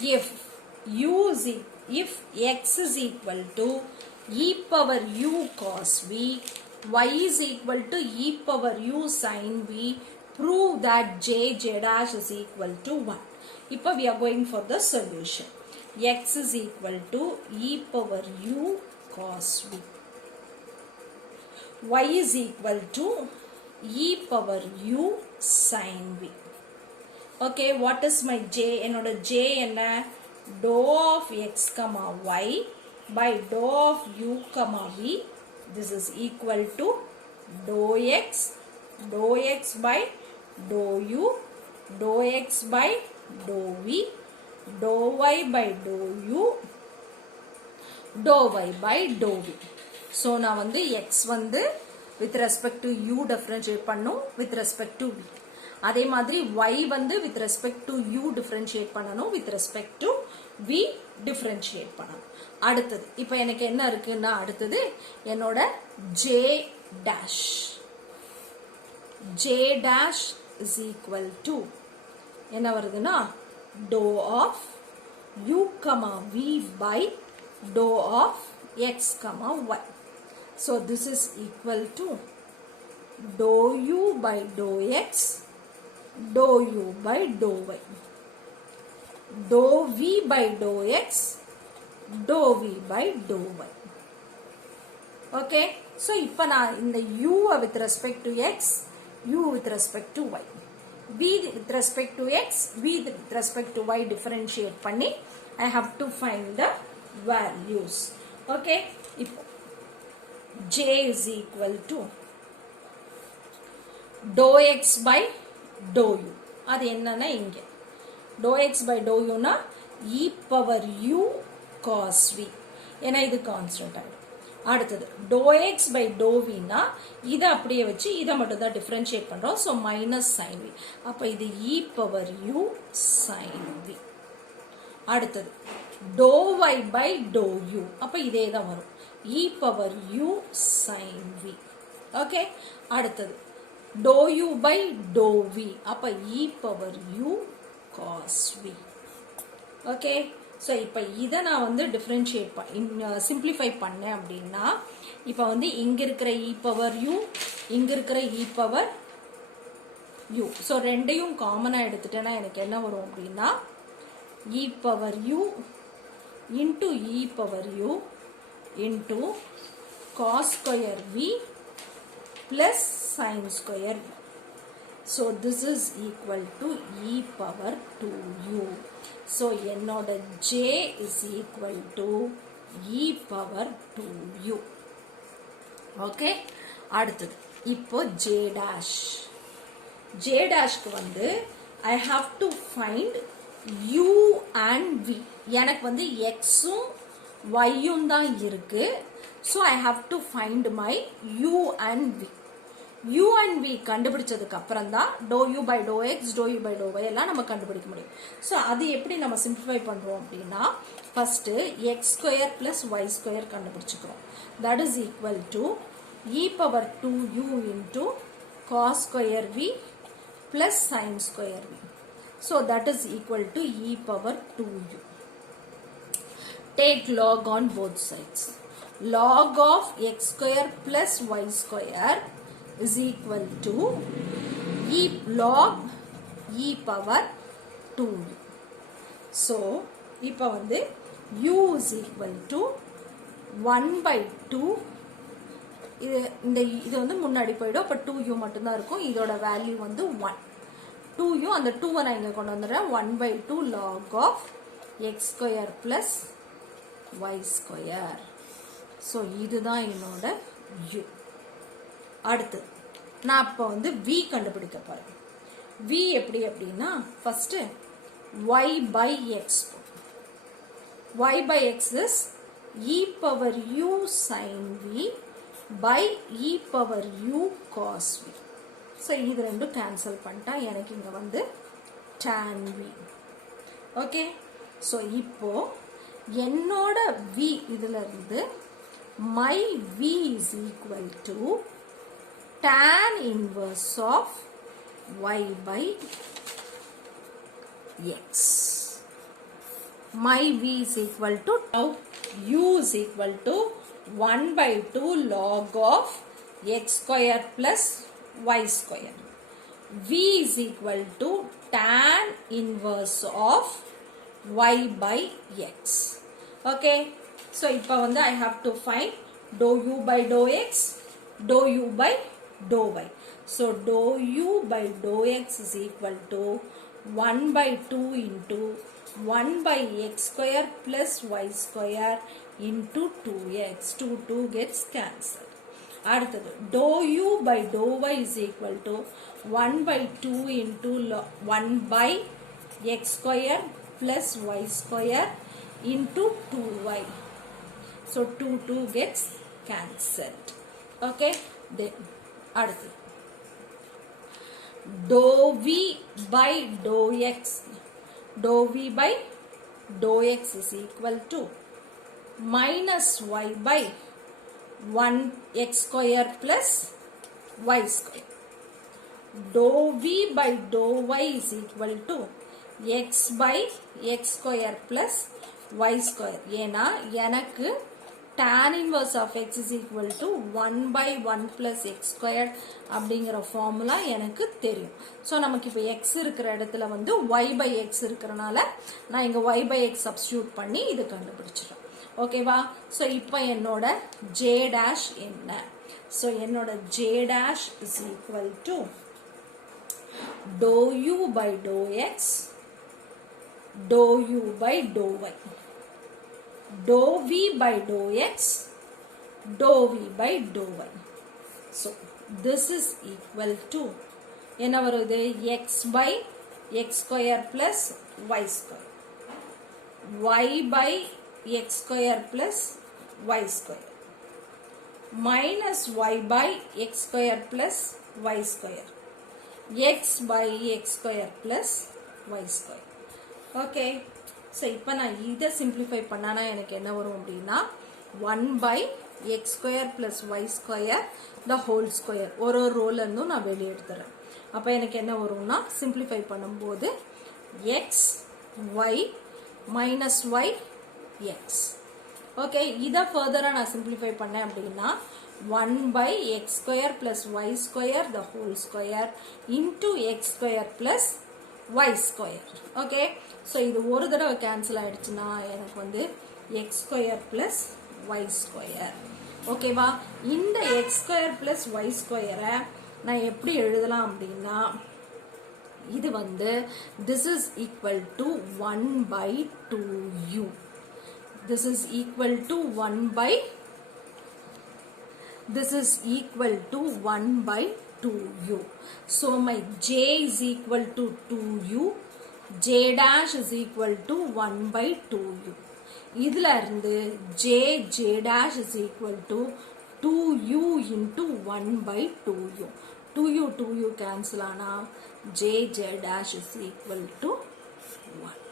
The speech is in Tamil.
if if x is equal to e power u cos v, y is equal to e power u sin v, prove that j dash is equal to 1. இப்போ we are going for the solution. X is equal to e power u cos v, y is equal to e power u sin v. Okay, what is my j? என்னோட j என்ன? Dou of x comma y by dou of u comma v. This is equal to dou x by dou u, dou x by dou v, dou y by dou u, dou y by dou v. So நான் வந்து x வந்து with respect to u differentiate பண்ணும் with respect to v. அதே மாதிரி y வந்து with respect to u differentiate பண்ணணும் with respect to v differentiate பண்ணணும். அடுத்தது இப்போ எனக்கு என்ன இருக்குன்னா அடுத்தது என்னோட j dash is equal to என்ன வருதுன்னா dou of u comma v by dou of x comma y. So this is equal to dou u by dou x, dou u by dou y, dou v by dou x, dou v by dou y. Okay, so இப்போ நான் இந்த u with respect to x, u with respect to y, v with respect to x, v with respect to y differentiate பண்ணி I have to find the values. Okay, இப்போ j is equal to dou x by dou u. அது என்னன்னா இங்க dou x by dou u னா e power u cos v. ஏன்னா இது கான்ஸ்டன்ட் ஆயிடும். அடுத்தது dou x by dou v னா இதை அப்படியே வச்சு இதை மட்டும் தான் டிஃபரன்ஷியேட் பண்றோம். So minus sine v. அப்ப இது e power u sin v. அடுத்தது dou y by dou u. அப்ப இதே தான் வரும் e power u sin v. Okay, அடுத்தது dou u by dou v. அப்ப e power u cos v. Okay, so இப்போ இதை நான் வந்து டிஃப்ரென்ஷியேட் சிம்பிளிஃபை பண்ணேன் அப்படின்னா இப்போ வந்து இங்க இருக்கிற e பவர் u, இங்க இருக்கிற e பவர் u, ஸோ ரெண்டையும் காமனாக எடுத்துட்டேன்னா எனக்கு என்ன வரும் அப்படின்னா e power u into e power u into cos square v plus sin square v. So this is equal to e power 2u. So என்னோட j is equal to e power 2u. Okay, அடுத்தது இப்போ j dash வந்து I have to find u and v. எனக்கு வந்து x உம் y உம் தான் இருக்கு. So I have to find my u and v. u and v கண்டுபிடிச்சதுக்கு அப்புறம் தான் dou u by dou x, dou u by dou y எல்லாம் நம்ம கண்டுபிடிக்க முடியும். ஸோ அது எப்படி நம்ம சிம்பிளிஃபை பண்றோம் அப்படின்னா first x square plus y square கண்டுபிடிச்சுக்கிறோம். That is equal to e power 2u into cos square v plus sin square v. So that is equal to e power 2u. Take log on both sides. Log of x square plus y square is equal to e log e power 2u. So இப்போ வந்து u is equal to 1 by 2. இது வந்து முன்னாடி போயிடும். அப்போ 2u மட்டும்தான் இருக்கும். இதோட வேல்யூ வந்து 1. 2u அந்த 2 நான் இங்க கொண்டு வந்துடுறேன். 1 by 2 log of x square plus y square. So இதுதான் என்னோட u. அடுத்து நான் இப்போ வந்து v கண்டுபிடிக்க போறேன். v எப்படி அப்படின்னா first y by x. y by x is e power u sin v by e power u cos v. So இது ரெண்டும் கேன்சல் பண்ணிட்டா எனக்கு இங்க வந்து tan v. ஓகே, ஸோ இப்போ என்னோட v இதுல இருந்து my v is equal to tan inverse of y by x. my v is equal to, now u is equal to 1 by 2 log of x square plus y square. V is equal to tan inverse of y by x. Okay, so இப்போ வந்து I have to find dou u by dou x, dou u by dou y. So dou u by dou x is equal to 1 by 2 into 1 by x square plus y square into 2x. 2 gets cancelled. அடுத்தது dou u by dou y is equal to 1 by 2 into 1 by x square plus y square into 2y. So 2 gets cancelled. Okay, then அடுத்து dou v by dou x, dou v by dou x is equal to minus y by 1 x square plus y square. Dou v by dou y is equal to x by x square plus y square. ஏனா எனக்கு tan inverse of x is equal to 1 by 1 plus x squared அப்படிங்கிற ஃபார்முலா எனக்கு தெரியும். ஸோ நமக்கு இப்போ x இருக்கிற இடத்துல வந்து y by x இருக்கிறனால நான் இங்கே y by x சப்ஸ்டியூட் பண்ணி இது கண்டுபிடிச்சிடும். ஓகேவா? ஸோ இப்போ என்னோட j dash என்ன? ஸோ என்னோட j dash is equal to dou u by dou x, dou u by dou y, dou v by dou x, dou v by dou y. So this is equal to என்ன வருது? x by x square plus y square, y by x square plus y square, minus y by x square plus y square, x by x square plus y square. Okay, so இப்போ நான் இதை சிம்பிளிஃபை பண்ணானா எனக்கு என்ன வரும் அப்படின்னா 1 by x square plus y square the whole square ஒரு ரோல இருந்தும் நான் வெளியே எடுத்துறேன். அப்போ எனக்கு என்ன வரும்னா சிம்பிளிஃபை பண்ணும்போது x y minus y x. Okay, இதை ஃபர்தராக நான் சிம்பிளிஃபை பண்ணேன் அப்படின்னா 1 by x square plus y square the whole square into x square plus y square. Okay, so இது ஒரு தடவை கேன்சல் ஆயிடுச்சுன்னா எனக்கு வந்து x square plus y square. ஓகேவா? இந்த x square plus y square நான் எப்படி எழுதலாம் அப்படின்னா இது வந்து this is equal to 1 by 2u. This is equal to 1 by, this is equal to 1 by 2u. So my j is equal to 2u, j dash is equal to 1 by 2u. இதுல இருந்து j dash is equal to 2u into 1 by 2u. 2u cancel ஆனா j dash is equal to 1.